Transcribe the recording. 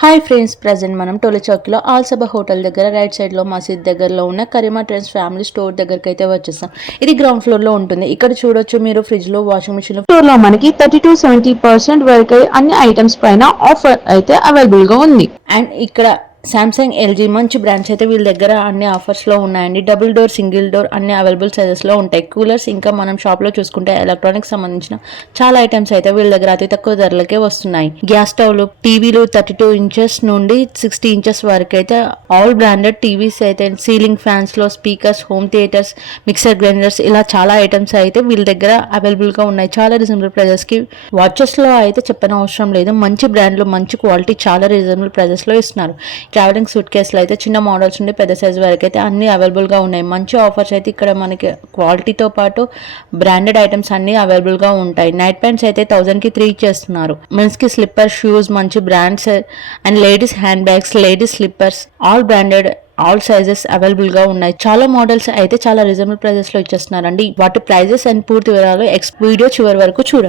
Hi friends, present మనం టోలిచౌక్లో ఆల్సబా hotel దగ్గర right సైడ్లో మసీద్ దగ్గరలో ఉన్న కరీమా ట్రెండ్స్ ఫ్యామిలీ స్టోర్ దగ్గరికి అయితే వచ్చేసాం. ఇది గ్రౌండ్ ఫ్లోర్లో ఉంటుంది. ఇక్కడ చూడొచ్చు మీరు ఫ్రిడ్జ్లో, వాషింగ్ మిషన్ స్టోర్లో మనకి 30-70% వరకు అన్ని ఐటమ్స్ పైన ఆఫర్ అయితే అవైలబుల్గా ఉంది. అండ్ ఇక్కడ సామ్సంగ్, ఎల్జీ మంచి బ్రాండ్స్ అయితే వీళ్ళ దగ్గర అన్ని ఆఫర్స్లో ఉన్నాయండి. డబుల్ డోర్, సింగిల్ డోర్ అన్ని అవైలబుల్ సైజెస్లో ఉంటాయి. కూలర్స్, ఇంకా మనం షాప్లో చూసుకుంటే ఎలక్ట్రానిక్స్ సంబంధించిన చాలా ఐటమ్స్ అయితే వీళ్ళ దగ్గర అతి తక్కువ ధరలకే వస్తున్నాయి. గ్యాస్ స్టవ్లు, టీవీలు 32 ఇంచెస్ నుండి 60 ఇంచెస్ వరకు అయితే ఆల్ బ్రాండెడ్ టీవీస్ అయితే, సీలింగ్ ఫ్యాన్స్ లో speakers, home theatres, mixer grinders ఇలా చాలా ఐటమ్స్ అయితే వీళ్ళ దగ్గర అవైలబుల్ గా ఉన్నాయి. చాలా రీజనబుల్ ప్రైజెస్ కి. వాచెస్ లో అయితే చెప్పనవసరం లేదు. మంచి బ్రాండ్లు, మంచి క్వాలిటీ చాలా రీజనబుల్ ప్రైజెస్ లో ఇస్తున్నారు. ట్రావెలింగ్ సూట్ కేసులు అయితే చిన్న మోడల్స్ నుండి పెద్ద సైజ్ వరకు అయితే అన్ని అవైలబుల్ గా ఉన్నాయి. మంచి ఆఫర్స్ అయితే ఇక్కడ మనకి క్వాలిటీతో పాటు బ్రాండెడ్ ఐటమ్స్ అన్ని అవైలబుల్ గా ఉంటాయి. నైట్ ప్యాంట్స్ అయితే 1000 కి 3 ఇచ్చేస్తున్నారు. మెన్స్ కి స్లిప్పర్, షూస్, మంచి brands and ladies hand bags, ladies slippers all branded, all sizes available గా ఉన్నాయి. చాలా మోడల్స్ అయితే చాలా రీజనబుల్ ప్రైజెస్ లో ఇచ్చేస్తున్నారండి. వాటి ప్రైజెస్ అండ్ పూర్తి వివరాలు వీడియో చివరి వరకు చూడండి.